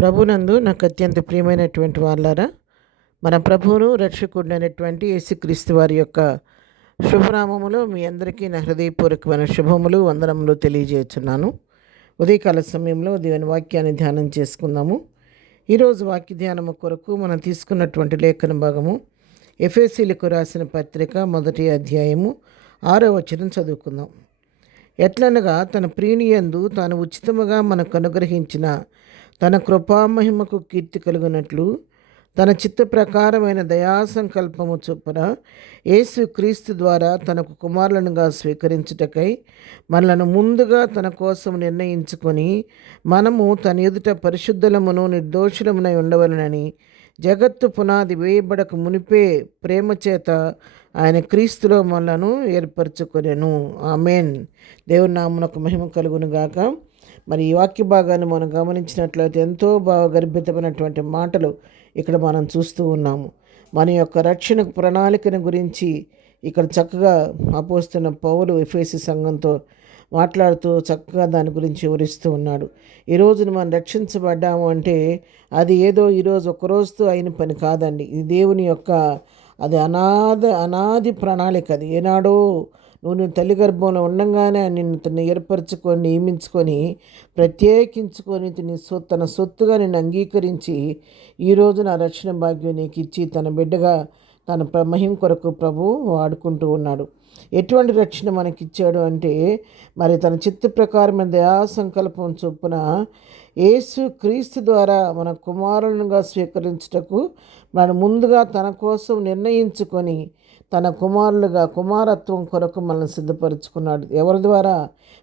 ప్రభునందు నాకు అత్యంత ప్రియమైనటువంటి వాళ్ళారా, మన ప్రభువును రక్షకుడైనటువంటి యేసుక్రీస్తు వారి యొక్క శుభనామములో మీ అందరికీ నా హృదయపూర్వకమైన శుభములు వందనములు తెలియజేస్తున్నాను. ఉదయకాల సమయంలో దేవుని వాక్యాన్ని ధ్యానం చేసుకుందాము. ఈరోజు వాక్య ధ్యానము కొరకు మనం తీసుకున్నటువంటి లేఖన భాగము ఎఫెసీయులకు రాసిన పత్రిక 1వ అధ్యాయము 6వ వచనం చదువుకుందాం. ఎట్లనగా తన ప్రీణియందు తాను ఉచితముగా మనకు అనుగ్రహించిన తన కృపామహిమకు కీర్తి కలుగునట్లు తన చిత్త ప్రకారమైన దయాసంకల్పము చొప్పున యేసు క్రీస్తు ద్వారా తనకు కుమారులనుగా స్వీకరించుటకై మనలను ముందుగా తన కోసం నిర్ణయించుకొని మనము తన ఎదుట పరిశుద్ధులమును నిర్దోషులమునై ఉండవలనని జగత్తు పునాది వేయబడక మునిపే ప్రేమ చేత ఆయన క్రీస్తులో మనలను ఏర్పరచుకొనెను. ఆమేన్. దేవుని నామమునకు మహిమ కలుగును గాక. మరి ఈ వాక్య భాగాన్ని మనం గమనించినట్లయితే ఎంతో బాగా గర్భితమైనటువంటి మాటలు ఇక్కడ మనం చూస్తూ ఉన్నాము. మన యొక్క రక్షణ ప్రణాళికను గురించి ఇక్కడ చక్కగా అపోస్తున్న పౌలు ఎఫెసీ సంఘంతో మాట్లాడుతూ చక్కగా దాని గురించి వివరిస్తూ ఉన్నాడు. ఈరోజున మనం రక్షించబడ్డాము అంటే అది ఏదో ఈరోజు ఒక్కరోజుతో అయిన పని కాదండి. ఇది దేవుని యొక్క అది అనాది ప్రణాళిక. అది ఏనాడో నువ్వు తల్లి గర్భంలో ఉండగానే నిన్ను తను ఏర్పరచుకొని నియమించుకొని ప్రత్యేకించుకొని తన సొత్తుగా నిన్ను అంగీకరించి ఈరోజు నా రక్షణ భాగ్యం నీకు ఇచ్చి తన బిడ్డగా తన మహిమ కొరకు ప్రభు వాడుకుంటూ ఉన్నాడు. ఎటువంటి రక్షణ మనకిచ్చాడు అంటే మరి తన చిత్త ప్రకారమైన దయా సంకల్పం చొప్పున యేసు క్రీస్తు ద్వారా మన కుమారునిగా స్వీకరించుటకు మనం ముందుగా తన కోసం నిర్ణయించుకొని తన కుమారులుగా కుమారత్వం కొరకు మనల్ని సిద్ధపరుచుకున్నాడు. ఎవరి ద్వారా?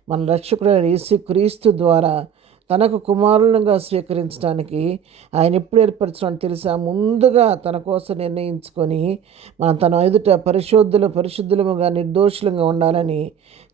మన రక్షకుడైన యేసు క్రీస్తు ద్వారా తనకు కుమారులుగా స్వీకరించడానికి ఆయన ఎప్పుడు ఏర్పరచడానికి తెలుసా? ముందుగా తన కోసం నిర్ణయించుకొని మనం తన ఎదుట పరిశుద్ధులముగా నిర్దోషులంగా ఉండాలని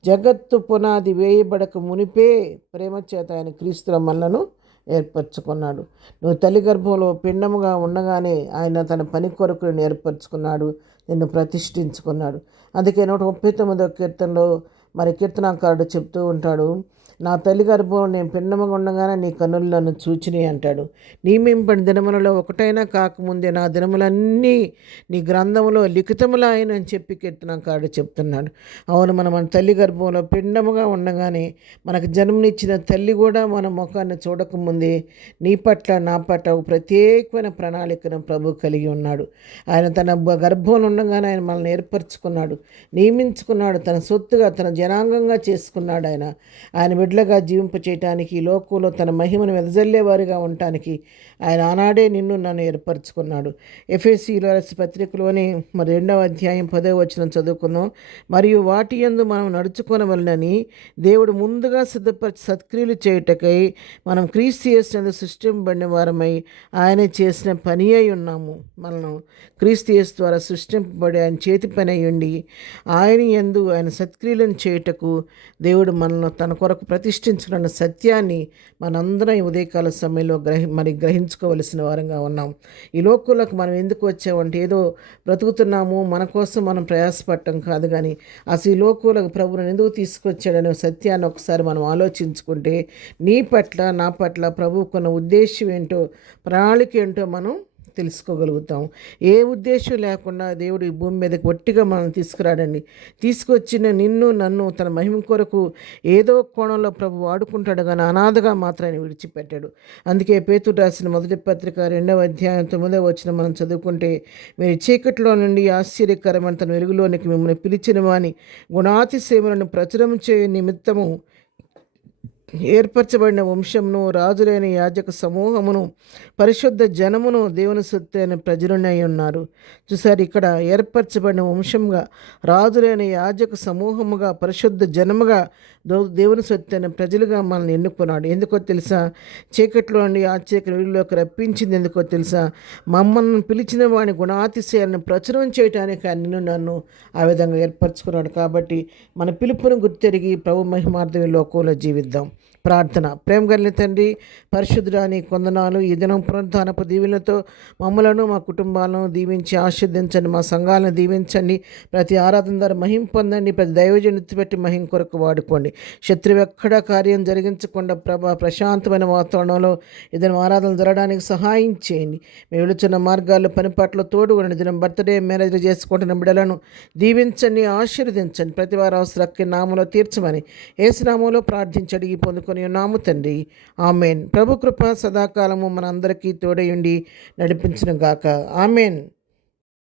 జగత్తు పునాది వేయబడక మునిపే ప్రేమ చేత ఆయన క్రీస్తుల మనలను ఏర్పరచుకున్నాడు. నువ్వు తల్లి గర్భంలో పిండముగా ఉండగానే ఆయన తన పని కొరకు ఏర్పరచుకున్నాడు, నిన్ను ప్రతిష్ఠించుకున్నాడు. అందుకే 139వ కీర్తనలో మరి కీర్తనాకారుడు చెప్తూ ఉంటాడు, నా తల్లి గర్భంలో నేను పిండముగా ఉండగానే నీ కన్నులు నన్ను చూచినాయి అంటాడు. నియమింపని దినములలో ఒకటైనా కాకముందే నా దినములన్నీ నీ గ్రంథములో లిఖితములాయన అని చెప్పి కీర్తనాకారుడు చెప్తున్నాడు. అవును, మన తల్లి గర్భంలో పిండముగా ఉండగానే మనకు జన్మనిచ్చిన తల్లి కూడా మన ముఖాన్ని చూడకముందే నీ పట్ల నా పట్ల ప్రత్యేకమైన ప్రణాళికను ప్రభు కలిగి ఉన్నాడు. ఆయన తన గర్భంలో ఉండగానే ఆయన మనల్ని ఏర్పరచుకున్నాడు, నియమించుకున్నాడు, తన సొత్తుగా తన జనాంగంగా చేసుకున్నాడు. ఆయన బిడ్డలుగా జీవింపచేయటానికి, ఈ లోకంలో తన మహిమను వెదజల్లేవారిగా ఉండటానికి ఆయన ఆనాడే నిన్ను నన్ను ఏర్పరచుకున్నాడు. ఎఫెసీయుల పత్రికలోని 2వ అధ్యాయం 10వ వచనం చదువుకుందాం. మరియు వాటి యందు మనం నడుచుకొనవలనని దేవుడు ముందుగా సిద్ధపరిచి సత్క్రియలు చేయుటకై మనం క్రీస్తు యేసునందు సృష్టింపబడిన వారమై ఆయన చేసిన పని అయి ఉన్నాము. మనను క్రీస్తు యేసు ద్వారా సృష్టింపబడి ఆయన చేతి పని అయి ఉండి ఆయన యందు ఆయన సత్క్రియలను చేయుటకు దేవుడు మనల్ని తన కొరకు ప్రతిష్ఠించుకున్న సత్యాన్ని మనందరం ఉదయకాల సమయంలో గ్రహించుకోవలసిన వారంగా ఉన్నాం. ఈ లోకంలోకి మనం ఎందుకు వచ్చామంటే ఏదో బ్రతుకుతున్నాము, మన కోసం మనం ప్రయాసపడటం కాదు. కానీ అసలు ఈ లోకంలోకి ప్రభువుని ఎందుకు తీసుకొచ్చాడనే సత్యాన్ని ఒకసారి మనం ఆలోచించుకుంటే నీ పట్ల నా పట్ల ప్రభువుకున్న ఉద్దేశం ఏంటో, ప్రణాళిక ఏంటో మనం తెలుసుకోగలుగుతాం. ఏ ఉద్దేశం లేకుండా దేవుడు ఈ భూమి మీదకి ఒట్టిగా మనం తీసుకురాడండి. తీసుకొచ్చిన నిన్ను నన్ను తన మహిమ కొరకు ఏదో కోణంలో ప్రభు వాడుకుంటాడు, కానీ అనాథగా మాత్రం ఆయన విడిచిపెట్టాడు. అందుకే పేతురు రాసిన 1వ పత్రిక 2వ అధ్యాయం 9వ వచనం మనం చదువుకుంటే, మీరు చీకట్లో నుండి ఆశ్చర్యకరమైన తన వెలుగులోనికి మిమ్మల్ని పిలిచిన వాని గుణాతిశయములను ప్రచురం చేయ నిమిత్తము ఏర్పరచబడిన వంశమును, రాజులైన యాజక సమూహమును, పరిశుద్ధ జనమును, దేవుని సొత్తు అయిన ప్రజలునై ఉన్నారు. చూసారు, ఇక్కడ ఏర్పరచబడిన వంశంగా, రాజులైన యాజక సమూహముగా, పరిశుద్ధ జనముగా, దేవుని సొత్తు అయిన ప్రజలుగా మనల్ని ఎన్నుకున్నాడు. ఎందుకో తెలుసా? చీకట్లో నుండి ఆశ్చర్య వెలుగులోకి రప్పించింది ఎందుకో తెలుసా? మమ్మల్ని పిలిచిన వాని గుణాతిశయాలను ప్రచురం చేయడానికి నిన్ను నన్ను ఆ విధంగా ఏర్పరచుకున్నాడు. కాబట్టి మన పిలుపును గుర్తెరిగి ప్రభు మహిమార్థం లోకంలో జీవిద్దాం. ప్రార్థన. ప్రేమ కలిగిన తండ్రి, పరిశుద్ధుడా నీ కొందనాలు. ఈ దినం పునరుద్ధానపు దీవెనలతో మమ్మలను మా కుటుంబాలను దీవించి ఆశీర్వదించండి. మా సంఘాలను దీవించండి. ప్రతి ఆరాధన ద్వారా మహిం పొందండి. ప్రతి దైవజను ఎత్తిపెట్టి మహిం కొరకు వాడుకోండి. శత్రువు ఎక్కడా కార్యం జరిగించకుండా ప్రశాంతమైన వాతావరణంలో ఏదైనా ఆరాధన జరగడానికి సహాయం చేయండి. మేము వెళుతున్న మార్గాల్లో పనిపాట్లో తోడు ఉండండి. దినం బర్త్డే మ్యారేజ్ చేసుకుంటున్న బిడ్డలను దీవించండి, ఆశీర్వదించండి. ప్రతి వారు అవసరక్కి నామంలో తీర్చమని యేసు నామంలో ప్రార్థించి అడిగి పొందుకొని నాము తండ్రి, ఆమెన్. ప్రభు కృప సదాకాలము మన అందరికీ తోడయుండి నడిపించును గాక. ఆమెన్.